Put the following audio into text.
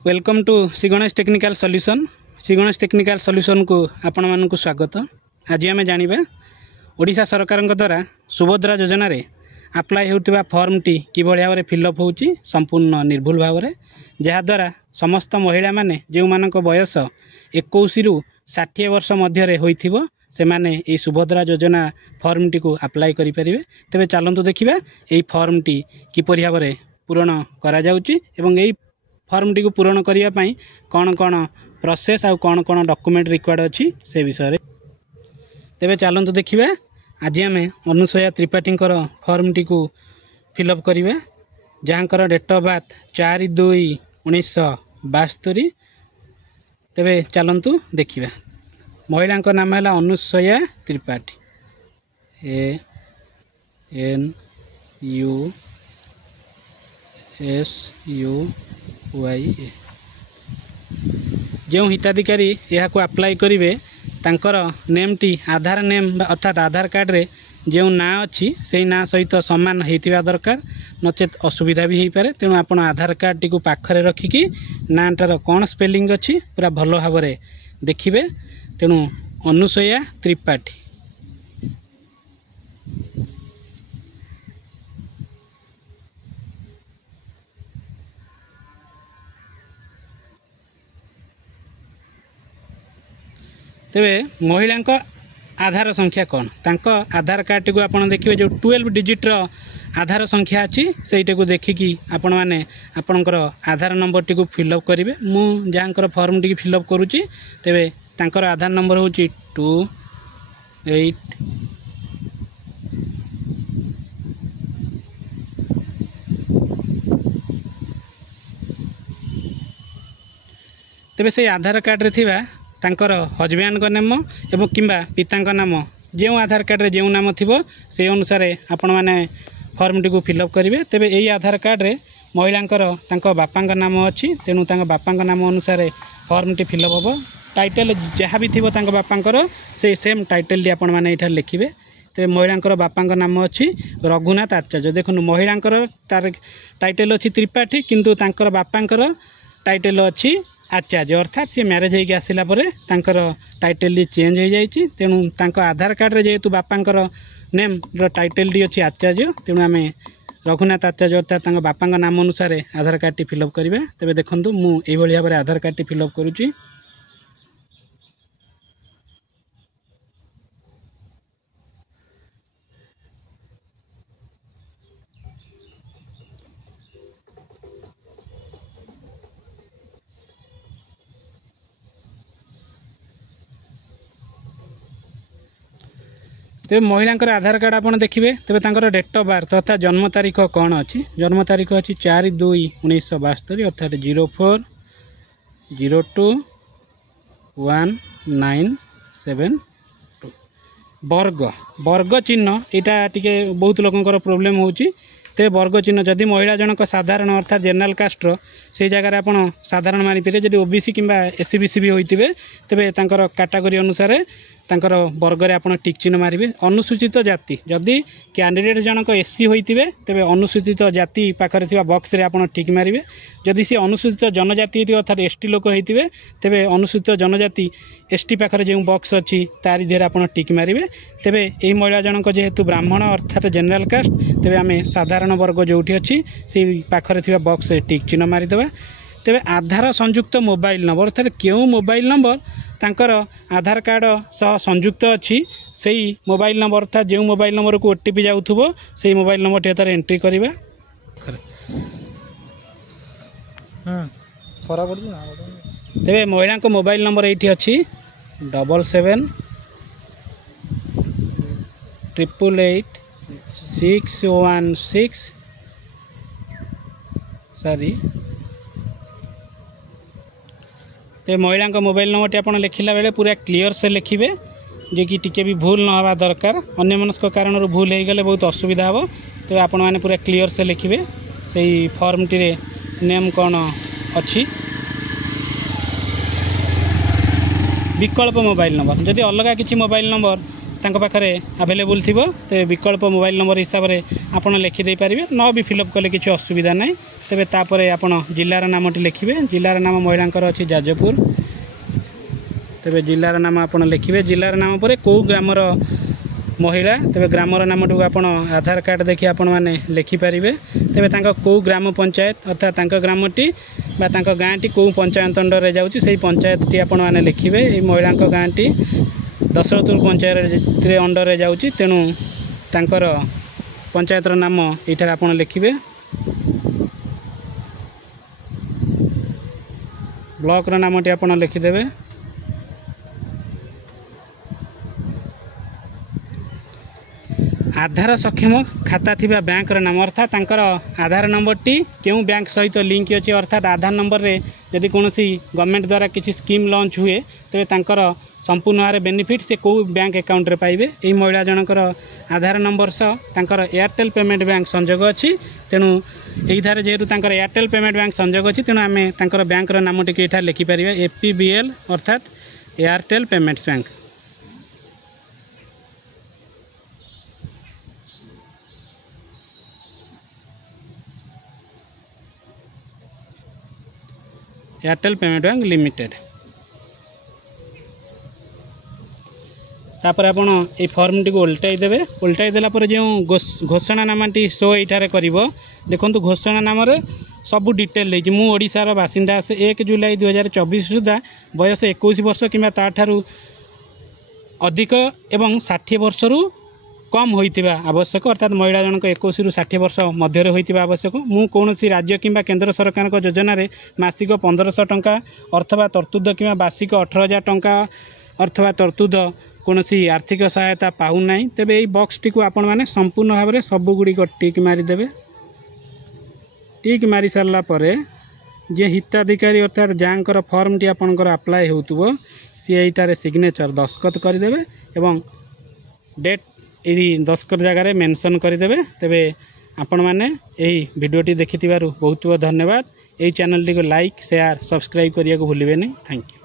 Welcome to Shri Ganesh technical solution. Shri Ganesh technical solution को आपण मानक स्वागत। आज आम जानिबा ओडिशा सरकार द्वारा सुभद्रा योजना रे अप्लाई होउतिबा फॉर्म टी कि भाव में फिलअप होउची संपूर्ण निर्भुल भाव में, जहाद्वारा समस्त महिला माने जो मानक बयस 21 रु 60 वर्ष मध्य होइथिबो से माने ए सुभद्रा योजना फॉर्म टी को अप्लाई करि परिबे। तबे चलंतु देखिबा एई फॉर्म टी किपरि भाव में पूरण करा जाउची एवं एई फॉर्म टी को पूरण करिया पई कौन कौन प्रोसेस आ कौन कौन डॉक्यूमेंट रिक्वायर्ड अच्छी से विषय। तेबे चलंतु देखिबा आज आम अनुसया त्रिपाठी फॉर्म टी को फिलअप करिबा, जहाँकर डेट ऑफ बर्थ 4/2/1972। तेबे चलंतु देखिबा महिला नाम है अनुसया त्रिपाठी ANUSUYA। जो हिताधिकारी यह अप्लाई करेंगे तांकर नेम टी आधार नेम अर्थात आधार कार्ड रे जो ना अच्छी से ना सहित सामान होता दरकार, नचेत असुविधा भी हो पारे। तेणु आप आधार कार्ड टी को पाखरे रखिकी नाटार कौन स्पेलिंग अच्छी पूरा भल भाव में देखिए। तेणु अनुसया त्रिपाठी। तेबे महिला आधार संख्या कौन तांको आधार कार्ड टी को आपण देखिए जो 12 डिजिट रो आधार संख्या अच्छी सेटा को देखिकी आपण माने आपणकर आधार नंबर टी को फिलअप करेंगे। मु जहाँकर फॉर्म टी फिलअप करुच्ची तेबे तांकर आधार नंबर होची 28 तेबे से आधार कार्ड रे थिबा तांकर हजबैंड का नाम एवं किंबा पिता नाम जो आधार कार्ड रे जो नाम थिबो से अनुसार आपण माने फॉर्म टी को फिलअप करेंगे। तेबे यही आधार कार्ड रे महिलांकर तांको बापा नाम अच्छी, तेणु तांको बापा नाम अनुसार फॉर्म टी फिलअप हम। टाइटल जहाँ भी थिबो तांको बापांकर से सेम टाइटल टी आपण माने इठा लिखिबे। तेबे महिलांकर बापा नाम अच्छी रघुनाथ आचार्य। देखो महिलांकर तार टाइटल अच्छी त्रिपाठी किंतु तांकर बापांकर टाइटल अच्छी आचार्य, अर्थात सी मैरेज होगी आसला तांकर टाइटल चेंज हो जाइए। तेणु तांको आधार कार्ड रे जेहेतु बापांकर नेम टाइटल टी अच्छी आचार्य, तेणु आम रघुनाथ आचार्य अर्थात तांको बापांक नाम अनुसार आधार कार्ड टी फिलअप करिबा। तेबे देखंतु मु एई भली भाबरे आधार कार्ड टी फिलअप करूची। तेज महिला आधार कार्ड आप देखिए। तेज डेट ऑफ बर्थ अर्थात जन्म तारीख कौन अच्छी, जन्म तारीख अच्छी 4/2/1972 अर्थात 04/02/1972। वर्ग वर्ग चिन्ह यहाँ टी बहुत लोकर प्रोब्लेम होची। ते वर्ग चिन्ह जदि महिला जनक साधारण अर्थात जनरल कास्टर से जगह आप साधारण मारिपे, जब ओबीसी किंबा एससीबीसी भी होते तेरे कैटेगरी अनुसार तांकर वर्ग रे आपण टिक चिन्ह मारिबे। अनुसूचित जाति जदि कैंडिडेट जनक एससी होइतिबे तेबे अनुसूचित जाति पाखरे थिबा बॉक्स रे आपण टिक मारिबे। जदि से अनुसूचित जनजाति अर्थात एसटी लोक होइतिबे तेबे अनुसूचित जनजाति एसटी पाखरे जे बॉक्स अछि तारि देहरे आपण टिक मारिबे। तेबे एई महिला जनक जेहेतु ब्राह्मण अर्थात जनरल कास्ट तेबे आमे साधारण वर्ग जोठी अछि से पाखरे थिबा बॉक्स रे टिक चिन्ह मारि देबा। तेबे आधार संयुक्त मोबाइल नंबर अर्थात केउ मोबाइल नंबर तांकर आधार कार्ड सह संयुक्त अच्छी से मोबाइल नंबर अर्थात जो मोबाइल नंबर को ओटीपी जाउथुबो से मोबाइल नंबर टी तार एंट्री करिबा। तेबे महिला को मोबाइल नंबर एठी अच्छी 77888616 सॉरी। तो महिला मोबाइल नंबर टी आप लिखला बेले पूरा क्लीयर से लिखिए, जे कि टिके भी भूल न हवा दरकार। अन्य मनस्क कारण भूल हो गले बहुत असुविधा हम। तो आपण मैंने पूरा क्लीयर से लिखिए से फॉर्म टी रे नेम कौन अच्छी। विकल्प मोबाइल नंबर जदि अलग किसी मोबाइल नंबर तांको पाखरे अवेलेबल थिबो ते विकल्प मोबाइल नंबर हिसाब से ଆପଣ ଲେଖିଦେଇ ପାରିବେ न भी फिलअप कले किसी असुविधा ना तेरे तापर आपण जिलार नामटी लिखिए जिलार नाम महिलांकर अच्छी जाजपुर तेरे जिलार नाम आपण लिखिए जिलार नाम पर कौ ग्रामर महिला तेरे ग्रामर नामटी को आपण आधार कार्ड देखिए आपण मैंने लिखिपारे तेरे कौ ग्राम पंचायत अर्थात ग्रामटी गाँटी कौ पंचायत अंडर में जाऊँगी से पंचायत टी आपण मैंने लिखिए ये महिला गाँटी दशरथपुर पंचायत अंडर में जाऊँगी तेणु तांकर पंचायतर नाम ये आपड़ लिखिए ब्लॉक नामटी आपड़ लिखिदेवे आधार सक्षम खाता थिबा बैंक नाम अर्थात आधार नंबर टी क्यों बैंक सहित लिंक अच्छी अर्थात आधार नंबर रे यदि कौन गवर्नमेंट द्वारा किसी स्कीम लॉन्च हुए तेरे तांकर संपूर्ण भाव बेनिफिट से कौ बैंक अकाउंट रे पाइबे यही महिला जनकर आधार नंबर सह तांकर एयरटेल पेमेंट बैंक संजोग अच्छी तेणु यही धारे जेहेतु तांकर एयरटेल पेमेंट बैंक संजोग अच्छी तेणु आम तांकर बैंक नाम टी एठार लिखिपारे APBL अर्थात Airtel payments bank Airtel payment bank limited तापर आपण ये फॉर्म टी को उल्टाई देबे उल्टाई देला पर जो घोषणा नामटी शो ये कर देखो घोषणा नाम सबू डिटेल लेछि मु ओडिशार बासिंदा 1 जुलाई 2024 सुधा बयस 21 वर्ष किंबा ताठारु अधिक एवं 60 वर्ष रु कम होइतिबा आवश्यक अर्थात महिला जनक 21 रु 60 वर्ष मध्य होइतिबा आवश्यक मु कोनोसी राज्य किंबा केंद्र सरकार को योजना रे मासिक 1500 टंका अथवा तरतुद किंबा वार्षिक 18000 टंका अथवा तरतुद कौनसी आर्थिक सहायता पाऊ ना तेबे यही बॉक्स टी को आपण मैंने संपूर्ण भाव में सबुगुड़िक टिक मारिदेवे टिक मारी सारा पर जे हिताधिकारी अर्थात जहाँकर फॉर्म टी आपणकर अप्लाई होउतबो सी एटारे सिग्नेचर दस्खत करदेवे एवं डेट यही दस्खत जगह मेंशन करदेवे तेबे आपण मैंने यही वीडियोटी देखि बहुत बहुत धन्यवाद यही चैनल टी को लाइक शेयर सब्सक्राइब करने को भूलिए नहीं थैंक यू।